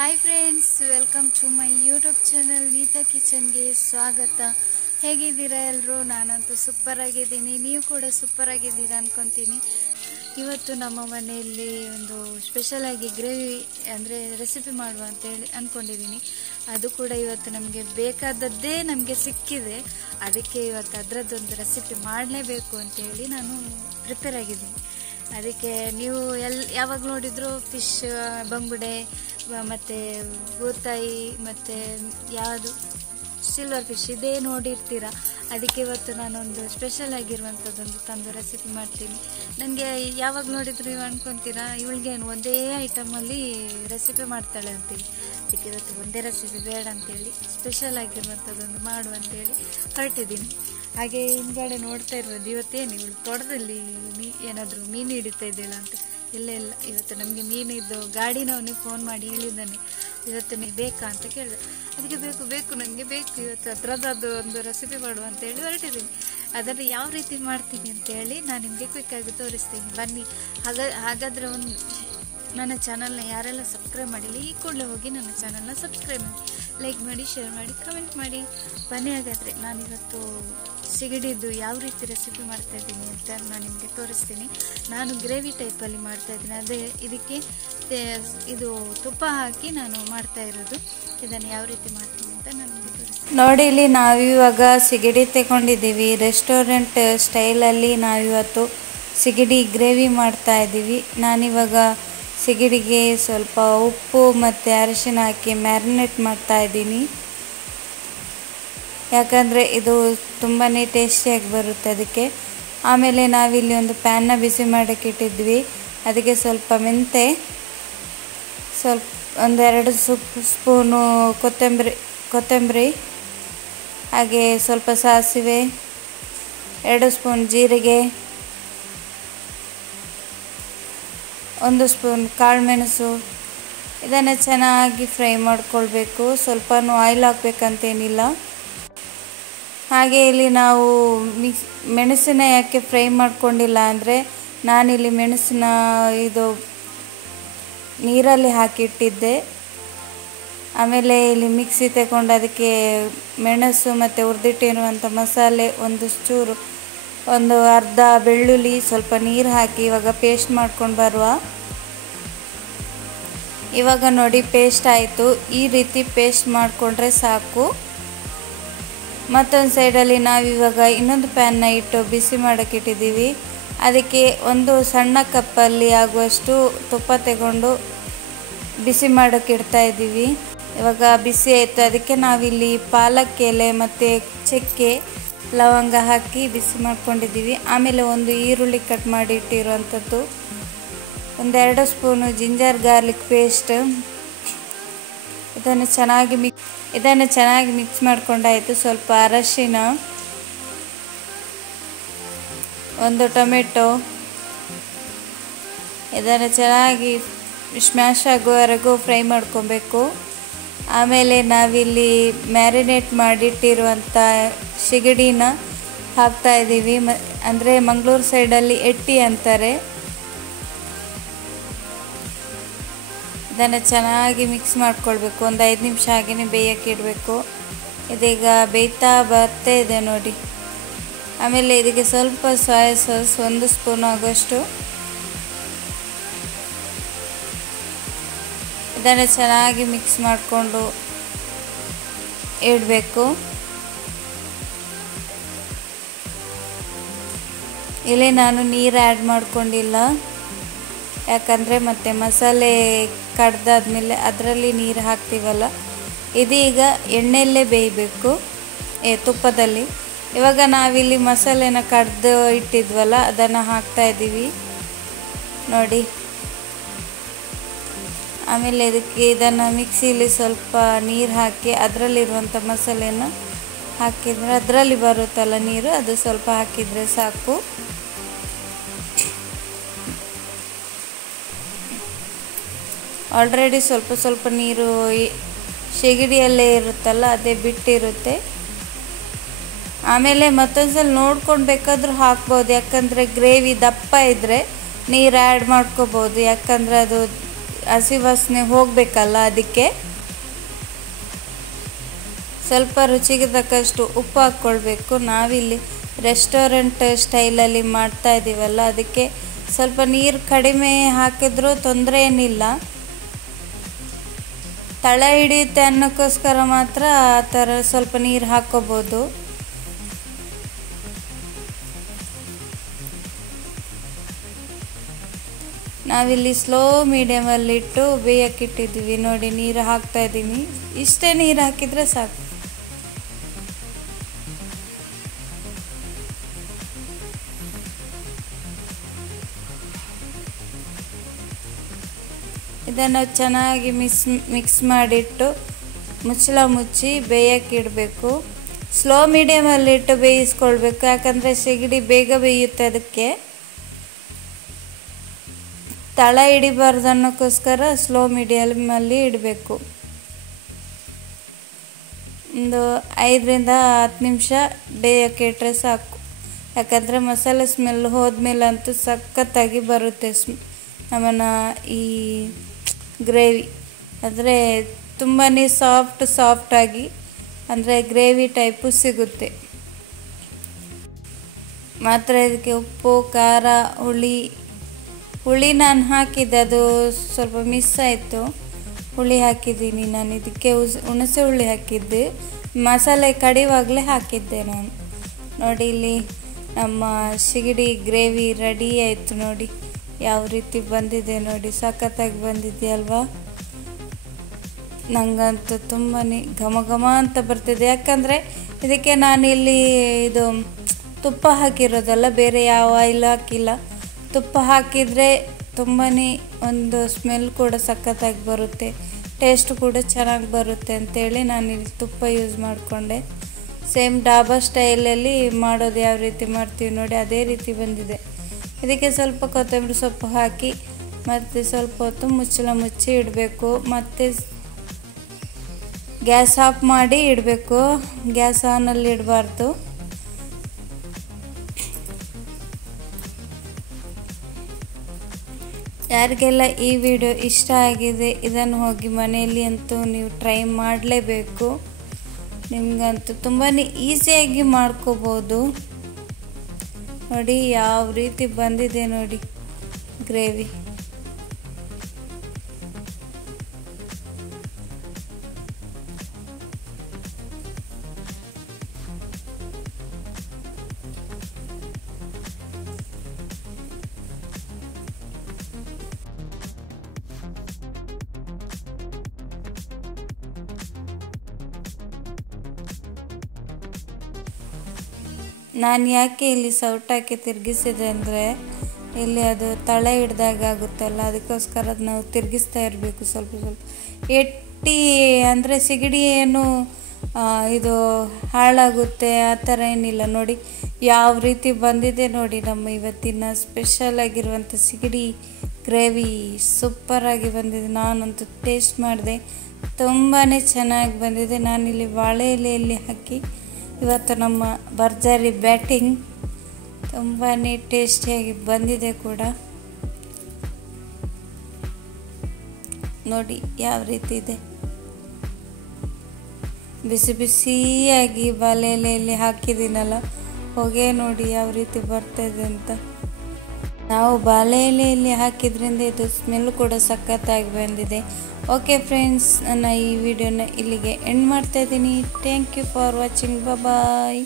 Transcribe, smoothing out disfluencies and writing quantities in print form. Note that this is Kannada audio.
Hi friends, welcome to my YouTube channel Neeta ಕಿಚನ್ಗೆ ಸ್ವಾಗತ. ಹೇಗಿದ್ದೀರಾ ಎಲ್ಲರೂ? ನಾನಂತೂ ಸೂಪರ್ ಆಗಿದ್ದೀನಿ, ನೀವು ಕೂಡ ಸೂಪರ್ ಆಗಿದ್ದೀರಾ ಅನ್ಕೊತೀನಿ. ಇವತ್ತು ನಮ್ಮ ಮನೆಯಲ್ಲಿ ಒಂದು ಸ್ಪೆಷಲ್ ಆಗಿ ಗ್ರೇವಿ ಅಂದರೆ ರೆಸಿಪಿ ಮಾಡುವ ಅಂತೇಳಿ ಅಂದ್ಕೊಂಡಿದ್ದೀನಿ. ಅದು ಕೂಡ ಇವತ್ತು ನಮಗೆ ಬೇಕಾದದ್ದೇ ನಮಗೆ ಸಿಕ್ಕಿದೆ. ಅದಕ್ಕೆ ಇವತ್ತು ಅದರದ್ದೊಂದು ರೆಸಿಪಿ ಮಾಡಲೇಬೇಕು ಅಂತೇಳಿ ನಾನು ಪ್ರಿಪೇರ್ ಆಗಿದ್ದೀನಿ. ಅದಕ್ಕೆ ನೀವು ಯಾವಾಗ ನೋಡಿದ್ರು ಫಿಶ್, ಬಂಗುಡೆ ಮತ್ತು ಬೂತಾಯಿ ಮತ್ತು ಯಾವುದು ಸಿಲ್ವರ್ ಫಿಶ್ ಇದೇ ನೋಡಿರ್ತೀರ. ಅದಕ್ಕೆ ಇವತ್ತು ನಾನೊಂದು ಸ್ಪೆಷಲ್ ಆಗಿರುವಂಥದ್ದೊಂದು ತಂದು ರೆಸಿಪಿ ಮಾಡ್ತೀನಿ. ನನಗೆ ಯಾವಾಗ ನೋಡಿದ್ರು ನೀವು ಅನ್ಕೊತೀರಾ ಇವಳಿಗೇನು ಒಂದೇ ಐಟಮಲ್ಲಿ ರೆಸಿಪಿ ಮಾಡ್ತಾಳೆ ಅಂತೇಳಿ. ಅದಕ್ಕೆ ಇವತ್ತು ಒಂದೇ ರೆಸಿಪಿ ಬೇಡ ಅಂತೇಳಿ ಸ್ಪೆಷಲ್ ಆಗಿರುವಂಥದ್ದೊಂದು ಮಾಡು ಅಂತೇಳಿ ಹೊರಟಿದ್ದೀನಿ. ಹಾಗೆ ಹಿಂದ್ಗಡೆ ನೋಡ್ತಾ ಇರ್ಬೋದು, ಇವತ್ತೇನು ಇವಳು ತೋಟದಲ್ಲಿ ಏನಾದರೂ ಮೀನು ಹಿಡಿತಾ ಇದ್ದೇಳ ಅಂತ. ಇಲ್ಲ, ಇವತ್ತು ನಮಗೆ ಮೀನಿದ್ದು ಗಾಡಿನವನಿಗೆ ಫೋನ್ ಮಾಡಿ ಹೇಳಿದ್ದಾನೆ, ಇವತ್ತು ನೀವು ಬೇಕಾ ಅಂತ ಕೇಳಿದೆ. ಅದಕ್ಕೆ ಬೇಕು ನನಗೆ ಬೇಕು ಇವತ್ತು ಅದರದ್ದು ಒಂದು ರೆಸಿಪಿ ಮಾಡುವ ಅಂತೇಳಿ ಹೊರಟಿದ್ದೀನಿ. ಅದನ್ನು ಯಾವ ರೀತಿ ಮಾಡ್ತೀನಿ ಅಂತೇಳಿ ನಾನು ನಿಮಗೆ ಕ್ವಿಕ್ಕಾಗಿ ತೋರಿಸ್ತೀನಿ, ಬನ್ನಿ. ಹಾಗಾದರೆ ಒಂದು ನನ್ನ ಚಾನಲ್ನ ಯಾರೆಲ್ಲ ಸಬ್ಸ್ಕ್ರೈಬ್ ಮಾಡಿಲ್ಲ ಈ ಕೂಡಲೇ ಹೋಗಿ ನನ್ನ ಚಾನಲ್ನ ಸಬ್ಸ್ಕ್ರೈಬ್ ಮಾಡಿ, ಲೈಕ್ ಮಾಡಿ, ಶೇರ್ ಮಾಡಿ, ಕಮೆಂಟ್ ಮಾಡಿ. ಬನ್ನಿ, ಹಾಗಾದರೆ ನಾನಿವತ್ತು ಸಿಗಡಿದ್ದು ಯಾವ ರೀತಿ ರೆಸಿಪಿ ಮಾಡ್ತಾಯಿದ್ದೀನಿ ಅಂತ ನಾನು ನಿಮಗೆ ತೋರಿಸ್ತೀನಿ. ನಾನು ಗ್ರೇವಿ ಟೈಪಲ್ಲಿ ಮಾಡ್ತಾಯಿದ್ದೀನಿ. ಅದೇ ಇದಕ್ಕೆ ಇದು ತುಪ್ಪ ಹಾಕಿ ನಾನು ಮಾಡ್ತಾ ಇರೋದು. ಇದನ್ನು ಯಾವ ರೀತಿ ಮಾಡ್ತೀನಿ ಅಂತ ನಾನು ನಿಮಗೆ ತೋರಿಸ್ತೀನಿ. ನೋಡಿ, ಇಲ್ಲಿ ನಾವಿವಾಗ ಸಿಗಡಿ ತಗೊಂಡಿದ್ದೀವಿ. ರೆಸ್ಟೋರೆಂಟ್ ಸ್ಟೈಲಲ್ಲಿ ನಾವಿವತ್ತು ಸಿಗಡಿ ಗ್ರೇವಿ ಮಾಡ್ತಾ ಇದ್ದೀವಿ. ನಾನಿವಾಗ ಸಿಗಡಿಗೆ ಸ್ವಲ್ಪ ಉಪ್ಪು ಮತ್ತು ಅರಿಶಿನ ಹಾಕಿ ಮ್ಯಾರಿನೇಟ್ ಮಾಡ್ತಾ ಇದ್ದೀನಿ. ಯಾಕಂದರೆ ಇದು ತುಂಬಾ ಟೇಸ್ಟಿಯಾಗಿ ಬರುತ್ತೆ ಅದಕ್ಕೆ. ಆಮೇಲೆ ನಾವಿಲ್ಲಿ ಒಂದು ಪ್ಯಾನ್ನ ಬಿಸಿ ಮಾಡೋಕ್ಕೆ ಇಟ್ಟಿದ್ವಿ. ಅದಕ್ಕೆ ಸ್ವಲ್ಪ ಮೆಂತೆ, ಸ್ವಲ್ಪ ಒಂದೆರಡು ಸ್ಪೂನು ಕೊತ್ತಂಬರಿ, ಹಾಗೆ ಸ್ವಲ್ಪ ಸಾಸಿವೆ, 2 ಸ್ಪೂನ್ ಜೀರಿಗೆ, 1 ಸ್ಪೂನ್ ಕಾಳುಮೆಣಸು. ಇದನ್ನು ಚೆನ್ನಾಗಿ ಫ್ರೈ ಮಾಡ್ಕೊಳ್ಬೇಕು. ಸ್ವಲ್ಪನೂ ಆಯಿಲ್ ಹಾಕಬೇಕಂತೇನಿಲ್ಲ. ಹಾಗೆ ಇಲ್ಲಿ ನಾವು ಮೆಣಸಿನ ಯಾಕೆ ಫ್ರೈ ಮಾಡ್ಕೊಂಡಿಲ್ಲ ಅಂದರೆ, ನಾನಿಲ್ಲಿ ಮೆಣಸಿನ ಇದು ನೀರಲ್ಲಿ ಹಾಕಿಟ್ಟಿದ್ದೆ. ಆಮೇಲೆ ಇಲ್ಲಿ ಮಿಕ್ಸಿ ತಗೊಂಡು ಅದಕ್ಕೆ ಮೆಣಸು ಮತ್ತು ಹುರಿದಿಟ್ಟಿರುವಂಥ ಮಸಾಲೆ, ಒಂದು ಅರ್ಧ ಬೆಳ್ಳುಳ್ಳಿ, ಸ್ವಲ್ಪ ನೀರು ಹಾಕಿ ಇವಾಗ ಪೇಸ್ಟ್ ಮಾಡ್ಕೊಂಡು ಬರುವ. ಇವಾಗ ನೋಡಿ ಪೇಸ್ಟ್ ಆಯಿತು. ಈ ರೀತಿ ಪೇಸ್ಟ್ ಮಾಡಿಕೊಂಡ್ರೆ ಸಾಕು. ಮತ್ತೊಂದು ಸೈಡಲ್ಲಿ ನಾವಿವಾಗ ಇನ್ನೊಂದು ಪ್ಯಾನ್ನ ಇಟ್ಟು ಬಿಸಿ ಮಾಡೋಕ್ಕೆ ಇಟ್ಟಿದ್ದೀವಿ. ಅದಕ್ಕೆ ಒಂದು ಸಣ್ಣ ಕಪ್ಪಲ್ಲಿ ಆಗುವಷ್ಟು ತುಪ್ಪ ತಗೊಂಡು ಬಿಸಿ ಮಾಡೋಕ್ಕೆ ಇಡ್ತಾ ಇದ್ದೀವಿ. ಇವಾಗ ಬಿಸಿ ಆಯಿತು. ಅದಕ್ಕೆ ನಾವಿಲ್ಲಿ ಪಾಲಕ್ ಎಲೆ ಮತ್ತು ಚಕ್ಕೆ, ಲವಂಗ ಹಾಕಿ ಬಿಸಿ ಮಾಡ್ಕೊಂಡಿದ್ದೀವಿ. ಆಮೇಲೆ ಒಂದು ಈರುಳ್ಳಿ ಕಟ್ ಮಾಡಿ ಇಟ್ಟಿರುವಂಥದ್ದು, 2 ಸ್ಪೂನು ಜಿಂಜರ್ ಗಾರ್ಲಿಕ್ ಪೇಸ್ಟ್. ಇದನ್ನು ಚೆನ್ನಾಗಿ ಮಿಕ್ಸ್ ಮಾಡ್ಕೊಂಡಾಯಿತು. ಸ್ವಲ್ಪ ಅರಶಿನ, 1 ಟೊಮೆಟೊ. ಇದನ್ನು ಚೆನ್ನಾಗಿ ಸ್ಮ್ಯಾಶ್ ಆಗುವವರೆಗೂ ಫ್ರೈ ಮಾಡ್ಕೊಬೇಕು. ಆಮೇಲೆ ನಾವಿಲ್ಲಿ ಮ್ಯಾರಿನೇಟ್ ಮಾಡಿಟ್ಟಿರುವಂಥ ಸಿಗಡಿನ ಹಾಕ್ತಾ ಇದ್ದೀವಿ. ಅಂದರೆ ಮಂಗಳೂರು ಸೈಡಲ್ಲಿ ಎಟ್ಟಿ ಅಂತಾರೆ. ಇದನ್ನು ಚೆನ್ನಾಗಿ ಮಿಕ್ಸ್ ಮಾಡ್ಕೊಳ್ಬೇಕು. ಒಂದು 5 ನಿಮಿಷ ಹಾಗೆಯೇ ಬೇಯಕ್ಕೆ ಇಡಬೇಕು. ಇದೀಗ ಬೇಯ್ತಾ ಬರ್ತಾ ಇದೆ ನೋಡಿ. ಆಮೇಲೆ ಇದಕ್ಕೆ ಸ್ವಲ್ಪ ಸೋಯಾ ಸಾಸ್, 1 ಸ್ಪೂನ್ ಆಗೋಷ್ಟು. ಇದನ್ನು ಚೆನ್ನಾಗಿ ಮಿಕ್ಸ್ ಮಾಡಿಕೊಂಡು ಇಡಬೇಕು. ಇಲ್ಲಿ ನಾನು ನೀರು ಆ್ಯಡ್ ಮಾಡ್ಕೊಂಡಿಲ್ಲ, ಯಾಕಂದರೆ ಮತ್ತೆ ಮಸಾಲೆ ಕಡ್ದಾದ್ಮೇಲೆ ಅದರಲ್ಲಿ ನೀರು ಹಾಕ್ತೀವಲ್ಲ. ಇದೀಗ ಎಣ್ಣೆಯಲ್ಲೇ ಬೇಯಬೇಕು, ತುಪ್ಪದಲ್ಲಿ. ಇವಾಗ ನಾವಿಲ್ಲಿ ಮಸಾಲೆನ ಕಡ್ದು ಇಟ್ಟಿದ್ವಲ್ಲ ಅದನ್ನು ಹಾಕ್ತಾ ಇದ್ದೀವಿ ನೋಡಿ. ಆಮೇಲೆ ಇದನ್ನು ಮಿಕ್ಸಿಲಿ ಸ್ವಲ್ಪ ನೀರು ಹಾಕಿ ಅದರಲ್ಲಿರುವಂಥ ಮಸಾಲೆನ ಹಾಕಿದರೆ, ಅದರಲ್ಲಿ ಬರುತ್ತಲ್ಲ ನೀರು, ಅದು ಸ್ವಲ್ಪ ಹಾಕಿದರೆ ಸಾಕು. ಆಲ್ರೆಡಿ ಸ್ವಲ್ಪ ನೀರು ಸಿಗಡಿಯಲ್ಲೇ ಇರುತ್ತಲ್ಲ, ಅದೇ ಬಿಟ್ಟಿರುತ್ತೆ. ಆಮೇಲೆ ಮತ್ತೊಂದು ಸಲ ನೋಡ್ಕೊಂಡು ಬೇಕಾದರೂ ಹಾಕ್ಬೋದು. ಯಾಕಂದರೆ ಗ್ರೇವಿ ದಪ್ಪ ಇದ್ದರೆ ನೀರು ಆ್ಯಡ್ ಮಾಡ್ಕೋಬೋದು. ಯಾಕಂದರೆ ಅದು ಹಸಿ ವಾಸನೆ ಹೋಗಬೇಕಲ್ಲ, ಅದಕ್ಕೆ ಸ್ವಲ್ಪ ರುಚಿಗೆ ತಕ್ಕಷ್ಟು ಉಪ್ಪು ಹಾಕ್ಕೊಳ್ಬೇಕು. ನಾವಿಲ್ಲಿ ರೆಸ್ಟೋರೆಂಟ್ ಸ್ಟೈಲಲ್ಲಿ ಮಾಡ್ತಾ ಇದ್ದೀವಲ್ಲ, ಅದಕ್ಕೆ ಸ್ವಲ್ಪ ನೀರು ಕಡಿಮೆ ಹಾಕಿದ್ರೂ ತೊಂದರೆ ಏನಿಲ್ಲ. ತಳ ಹಿಡಿಯುತ್ತೆ ಅನ್ನೋಕ್ಕೋಸ್ಕರ ಮಾತ್ರ ಆ ಥರ ಸ್ವಲ್ಪ ನೀರು ಹಾಕ್ಕೋಬೋದು. ನಾವಿಲ್ಲಿ ಸ್ಲೋ ಮೀಡಿಯಮಲ್ಲಿಟ್ಟು ಬೇಯಕ್ಕಿಟ್ಟಿದ್ವಿ. ನೋಡಿ, ನೀರು ಹಾಕ್ತಾ ಇದ್ದೀನಿ. ಇಷ್ಟೇ ನೀರು ಹಾಕಿದರೆ ಸಾಕು. ಇದನ್ನು ಚೆನ್ನಾಗಿ ಮಿಕ್ಸ್ ಮಾಡಿಟ್ಟು ಮುಚ್ಚಳ ಮುಚ್ಚಿ ಬೇಯಕ್ಕಿಡಬೇಕು. ಸ್ಲೋ ಮೀಡಿಯಮಲ್ಲಿಟ್ಟು ಬೇಯಿಸ್ಕೊಳ್ಬೇಕು, ಯಾಕಂದರೆ ಸಿಗಡಿ ಬೇಗ ಬೇಯುತ್ತೆ. ಅದಕ್ಕೆ ತಳ ಹಿಡಿಬಾರ್ದು ಅನ್ನೋಕ್ಕೋಸ್ಕರ ಸ್ಲೋ ಮೀಡಿಯಮಲ್ಲಿ ಇಡಬೇಕು. ಒಂದು 5ರಿಂದ 10 ನಿಮಿಷ ಬೇಯಕ್ಕೆ ಇಟ್ಟರೆ ಸಾಕು. ಯಾಕಂದರೆ ಮಸಾಲೆ ಸ್ಮೆಲ್ ಹೋದ್ಮೇಲೆ ಅಂತೂ ಸಖತ್ತಾಗಿ ಬರುತ್ತೆ ನಮ್ಮನ್ನ ಈ ಗ್ರೇವಿ. ಅಂದರೆ ತುಂಬಾ ಸಾಫ್ಟಾಗಿ, ಅಂದರೆ ಗ್ರೇವಿ ಟೈಪು ಸಿಗುತ್ತೆ. ಮಾತ್ರ ಇದಕ್ಕೆ ಉಪ್ಪು, ಖಾರ, ಹುಳಿ ನಾನು ಹಾಕಿದ್ದೆ, ಅದು ಸ್ವಲ್ಪ ಮಿಸ್ ಆಯಿತು. ಹುಳಿ ಹಾಕಿದ್ದೀನಿ ನಾನು. ಇದಕ್ಕೆ ಹುಣಸೆ ಹುಳಿ ಹಾಕಿದ್ದೆ, ಮಸಾಲೆ ಕಡಿವಾಗಲೇ ಹಾಕಿದ್ದೆ ನಾನು. ನೋಡಿ, ಇಲ್ಲಿ ನಮ್ಮ ಸಿಗಡಿ ಗ್ರೇವಿ ರೆಡಿ ಆಯಿತು. ನೋಡಿ ಯಾವ ರೀತಿ ಬಂದಿದೆ, ನೋಡಿ ಸಖತ್ತಾಗಿ ಬಂದಿದೆಯಲ್ವಾ. ನನಗಂತೂ ತುಂಬಾ ಘಮ ಅಂತ ಬರ್ತಿದೆ. ಯಾಕಂದರೆ ಇದಕ್ಕೆ ನಾನಿಲ್ಲಿ ಇದು ತುಪ್ಪ ಹಾಕಿರೋದಲ್ಲ, ಬೇರೆ ಯಾವ ಆಯಿಲ್ ಹಾಕಿಲ್ಲ. ತುಪ್ಪ ಹಾಕಿದರೆ ತುಂಬಾ ಒಂದು ಸ್ಮೆಲ್ ಕೂಡ ಸಖತ್ತಾಗಿ ಬರುತ್ತೆ, ಟೇಸ್ಟ್ ಕೂಡ ಚೆನ್ನಾಗಿ ಬರುತ್ತೆ ಅಂತೇಳಿ ನಾನಿಲ್ಲಿ ತುಪ್ಪ ಯೂಸ್ ಮಾಡಿಕೊಂಡೆ. ಸೇಮ್ ಡಾಬಾ ಸ್ಟೈಲಲ್ಲಿ ಮಾಡೋದು ಯಾವ ರೀತಿ ಮಾಡ್ತೀವಿ ನೋಡಿ, ಅದೇ ರೀತಿ ಬಂದಿದೆ. ಇದಕ್ಕೆ ಸ್ವಲ್ಪ ಕೊತ್ತಂಬರಿ ಸೊಪ್ಪು ಹಾಕಿ ಮತ್ತು ಸ್ವಲ್ಪ ಹೊತ್ತು ಮುಚ್ಚಳ ಮುಚ್ಚಿ ಇಡಬೇಕು. ಮತ್ತು ಗ್ಯಾಸ್ ಆಫ್ ಮಾಡಿ ಇಡಬೇಕು, ಗ್ಯಾಸ್ ಆನಲ್ಲಿ ಇಡಬಾರ್ದು. ಯಾರಿಗೆಲ್ಲ ಈ ವಿಡಿಯೋ ಇಷ್ಟ ಆಗಿದೆ, ಇದನ್ನು ಹೋಗಿ ಮನೆಯಲ್ಲಿ ಅಂತೂ ನೀವು ಟ್ರೈ ಮಾಡಲೇಬೇಕು. ನಿಮಗಂತೂ ತುಂಬಾ ಈಸಿಯಾಗಿ ಮಾಡ್ಕೋಬೋದು. ನೋಡಿ ಯಾವ ರೀತಿ ಬಂದಿದೆ ನೋಡಿ ಗ್ರೇವಿ. ನಾನು ಯಾಕೆ ಇಲ್ಲಿ ಸೌಟಾಕಿ ತಿರುಗಿಸಿದೆ ಅಂದರೆ, ಇಲ್ಲಿ ಅದು ತಳ ಹಿಡ್ದಾಗ ಆಗುತ್ತಲ್ಲ, ಅದಕ್ಕೋಸ್ಕರ ಅದು ನಾವು ತಿರುಗಿಸ್ತಾ ಇರಬೇಕು ಸ್ವಲ್ಪ ಸ್ವಲ್ಪ. ಅಂದರೆ ಸಿಗಡಿ ಏನು ಇದು ಹಾಳಾಗುತ್ತೆ ಆ ಥರ ಏನಿಲ್ಲ. ನೋಡಿ ಯಾವ ರೀತಿ ಬಂದಿದೆ ನೋಡಿ. ನಮ್ಮ ಇವತ್ತಿನ ಸ್ಪೆಷಲ್ ಆಗಿರುವಂಥ ಸಿಗಡಿ ಗ್ರೇವಿ ಸೂಪರಾಗಿ ಬಂದಿದೆ. ನಾನಂತೂ ಟೇಸ್ಟ್ ಮಾಡಿದೆ, ತುಂಬಾ ಚೆನ್ನಾಗಿ ಬಂದಿದೆ. ನಾನಿಲ್ಲಿ ಬಾಳೆ ಎಲೆಯಲ್ಲಿ ಹಾಕಿ ಇವತ್ತು ನಮ್ಮ ಭರ್ಜರಿ ಬ್ಯಾಟಿಂಗ್ ತುಂಬಾ ಟೇಸ್ಟಿಯಾಗಿ ಬಂದಿದೆ ಕೂಡ. ನೋಡಿ ಯಾವ ರೀತಿ ಇದೆ, ಬಿಸಿ ಬಿಸಿಯಾಗಿ ಬಾಳೆ ಎಲೆಯಲ್ಲಿ ಹಾಕಿದ್ದೀನಲ್ಲ, ಹೊಗೆ ನೋಡಿ ಯಾವ ರೀತಿ ಬರ್ತಾಯಿದೆ ಅಂತ. ನಾವು ಬಾಳೆ ಎಲೆಯಲ್ಲಿ ಹಾಕಿದ್ರಿಂದ ಇದು ಸ್ಮೆಲ್ ಕೂಡ ಸಖತ್ತಾಗಿ ಬಂದಿದೆ. ಓಕೆ ಫ್ರೆಂಡ್ಸ್, ನನ್ನ ಈ ವಿಡಿಯೋನ ಇಲ್ಲಿಗೆ ಎಂಡ್ ಮಾಡ್ತಾಯಿದ್ದೀನಿ. Thank you for watching. Bye.